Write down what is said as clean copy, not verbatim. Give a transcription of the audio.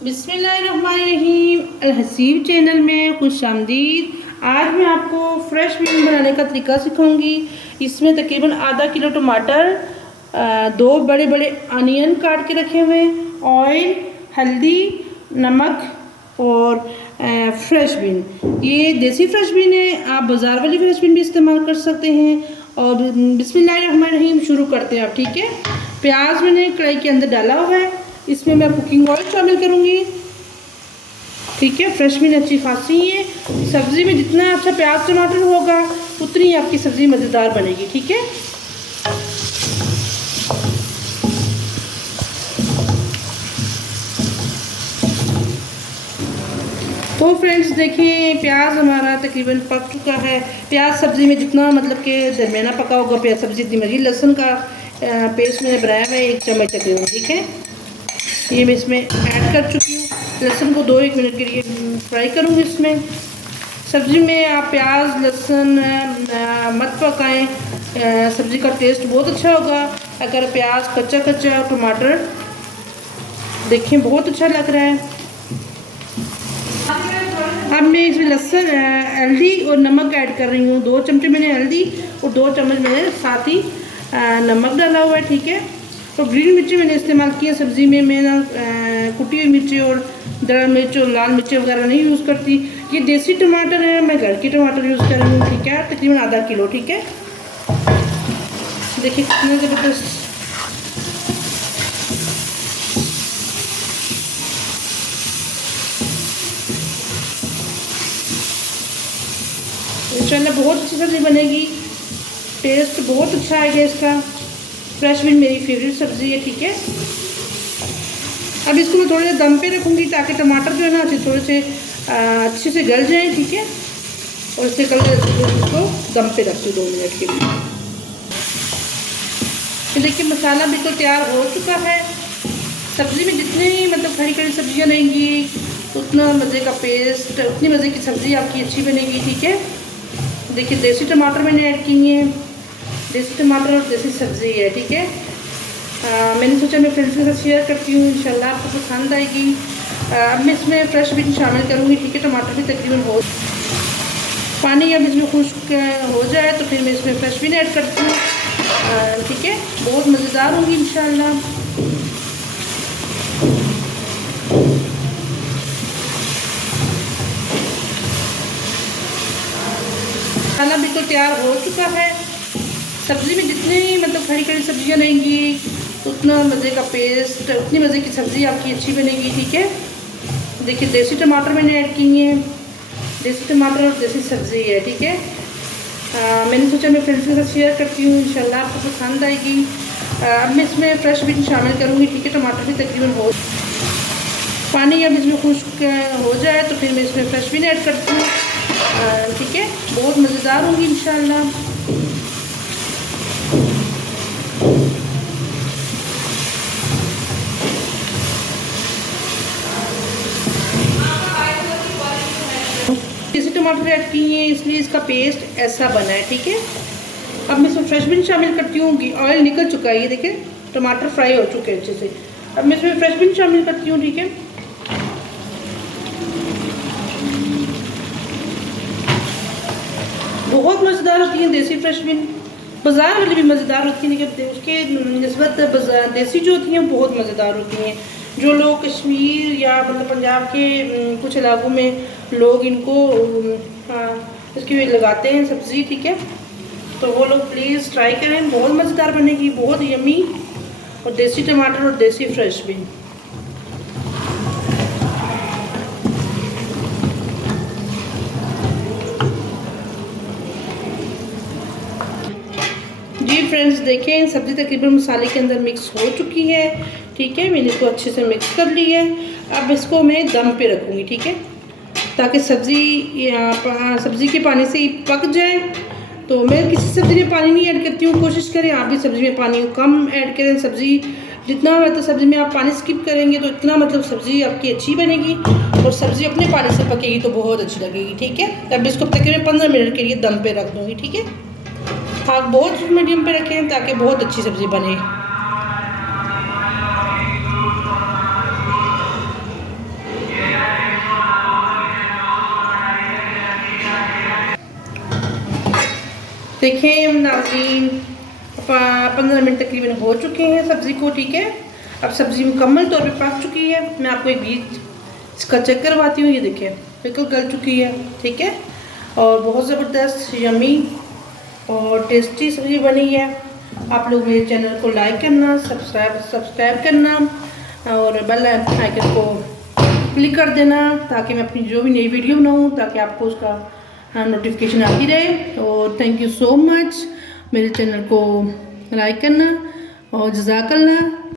बिस्मिल्लाहिर्रहमानिर्रहीम। अलहसीब चैनल में खुशामदीद। आज मैं आपको फ़्रेश बीन बनाने का तरीका सिखाऊंगी। इसमें तकरीबन आधा किलो टमाटर, दो बड़े बड़े अनियन काट के रखे हुए, ऑयल, हल्दी, नमक और फ़्रेश बीन। ये देसी फ़्रेश बीन है, आप बाज़ार वाली फ़्रेश बीन भी इस्तेमाल कर सकते हैं। और बिस्मिल्लाहिर्रहमानिर्रहीम शुरू करते हैं आप, ठीक है। प्याज मैंने कढ़ाई के अंदर डाला हुआ है, इसमें मैं कुकिंग ऑयल शामिल करूँगी, ठीक है। फ्रेश बीन अच्छी खासी है। सब्ज़ी में जितना अच्छा प्याज टमाटर होगा उतनी आपकी सब्ज़ी मज़ेदार बनेगी, ठीक है। तो फ्रेंड्स देखिए, प्याज हमारा तकरीबन पक चुका है। प्याज सब्ज़ी में जितना मतलब कि दरमियाना पका होगा प्याज सब्ज़ी इतनी मर्जी। लहसुन का पेस्ट मैंने बनाया हुआ है 1 चम्मच तकरीबन, ठीक है। ये मैं इसमें ऐड कर चुकी हूँ। लहसुन को 2-1 मिनट के लिए फ्राई करूँगी इसमें। सब्ज़ी में आप प्याज लहसुन मत पकाएं, सब्ज़ी का टेस्ट बहुत अच्छा होगा। अगर प्याज कच्चा कच्चा, टमाटर देखिए बहुत अच्छा लग रहा है। अब मैं इसमें लहसुन, हल्दी और नमक ऐड कर रही हूँ। 2 चमचे मैंने हल्दी और 2 चम्मच मैंने साथ ही नमक डाला हुआ है, ठीक है। तो ग्रीन मिर्ची मैंने इस्तेमाल की है सब्ज़ी में। मैं ना कुटी हुई मिर्ची और दरा मिर्च और लाल मिर्ची वगैरह नहीं यूज़ करती। ये देसी टमाटर है, मैं घर के टमाटर यूज़ कर रही हूँ, ठीक है। तकरीबन आधा किलो, ठीक है। देखिए कितने ज़बरदस्त। इंशाल्लाह बहुत अच्छी सब्ज़ी बनेगी, टेस्ट बहुत अच्छा आएगा इसका। फ्रेश बीन मेरी फेवरेट सब्ज़ी है, ठीक है। अब इसको मैं थोड़े दम पे रखूँगी ताकि टमाटर जो है ना थोड़े से अच्छे से गल जाएं, ठीक है। और इससे कल इसको दम पे रखती हूँ 2 मिनट के लिए। तो देखिए मसाला बिल्कुल तैयार हो चुका है। सब्ज़ी में जितनी मतलब खड़ी खड़ी सब्जियाँ रहेंगी उतना मज़े का पेस्ट, उतनी मज़े की सब्ज़ी आपकी अच्छी बनेगी, ठीक है। देखिए देसी टमाटर मैंने ऐड किए हैं, देसी टमाटर और देसी सब्ज़ी है, ठीक है। मैंने सोचा मैं फ्रेंड्स के साथ शेयर करती हूँ, इंशाल्लाह आपको पसंद आएगी। अब मैं इसमें फ्रेश बीन शामिल करूँगी, ठीक है। टमाटर भी तकरीबन हो पानी अब इसमें खुश्क हो जाए तो फिर मैं इसमें फ्रेश बीन ऐड करती हूँ, ठीक है। बहुत मज़ेदार होंगी इंशाल्लाह। खाना बिल्कुल तैयार हो चुका है। सब्ज़ी में जितनी मतलब खड़ी खड़ी सब्जियाँ रहेंगी उतना मज़े का पेस्ट, उतनी मज़े की सब्ज़ी आपकी अच्छी बनेगी, ठीक है। देखिए देसी टमाटर मैंने ऐड किए हैं, देसी टमाटर और देसी सब्ज़ी है, ठीक है। मैंने सोचा मैं फ्रेंड्स के साथ शेयर करती हूँ, इंशाल्लाह आपको पसंद आएगी। अब मैं इसमें फ्रेश बीन शामिल करूँगी, ठीक है। टमाटर भी तकरीबन हो पानी अब इसमें खुश्क हो जाए तो फिर मैं इसमें फ्रेश बीन ऐड करती हूँ, ठीक है। बहुत मज़ेदार होंगी इंशाल्लाह। देसी टमाटर ऐड किए हैं इसलिए इसका पेस्ट ऐसा बना है, ठीक है। अब मैं इसमें फ्रेश बीन शामिल करती हूँ। ऑयल निकल चुका है, ये देखें टमाटर फ्राई हो चुके हैं अच्छे से। अब मैं इसमें फ्रेश बीन शामिल करती हूँ, ठीक है। बहुत मज़ेदार होती है देसी फ्रेश बीन। बाज़ार वाली भी मज़ेदार होती है लेकिन उसके निस्बत देसी जो होती हैं बहुत मज़ेदार होती हैं। जो लोग कश्मीर या मतलब पंजाब के कुछ इलाकों में लोग इनको इसकी लगाते हैं सब्ज़ी, ठीक है। तो वो लोग प्लीज़ ट्राई करें, बहुत मज़ेदार बनेगी, बहुत यमी। और देसी टमाटर और देसी फ्रेश बीन। जी फ्रेंड्स देखें सब्ज़ी तकरीबन मसाले के अंदर मिक्स हो चुकी है, ठीक है। मैंने इसको अच्छे से मिक्स कर ली है। अब इसको मैं दम पे रखूँगी, ठीक है, ताकि सब्ज़ी के पानी से ही पक जाए। तो मैं किसी सब्ज़ी में पानी नहीं ऐड करती हूँ, कोशिश करें आप भी सब्ज़ी में पानी कम ऐड करें। सब्ज़ी जितना मतलब सब्ज़ी में आप पानी स्किप करेंगे तो इतना मतलब सब्ज़ी आपकी अच्छी बनेगी और सब्ज़ी अपने पानी से पकेगी तो बहुत अच्छी लगेगी, ठीक है। अब इसको तकरीबन 15 मिनट के लिए दम पे रख दूँगी, ठीक है। आप बहुत मीडियम पे रखें ताकि बहुत अच्छी सब्ज़ी बने। देखें नाज़रीन, 15 मिनट तकरीबन हो चुके हैं सब्ज़ी को। ठीक है, अब सब्ज़ी मुकम्मल तौर पे पक चुकी है। मैं आपको एक बीज इसका चेक करवाती हूँ। ये देखिए बिल्कुल गल चुकी है। ठीक है, और बहुत ज़बरदस्त यमी और टेस्टी सब्ज़ी बनी है। आप लोग मेरे चैनल को लाइक करना, सब्सक्राइब करना और बेल आइकन को क्लिक कर देना, ताकि मैं अपनी जो भी नई वीडियो बनाऊँ ताकि आपको उसका नोटिफिकेशन आती रहे। और थैंक यू सो मच, मेरे चैनल को लाइक करना और जज़ाकल्लाह।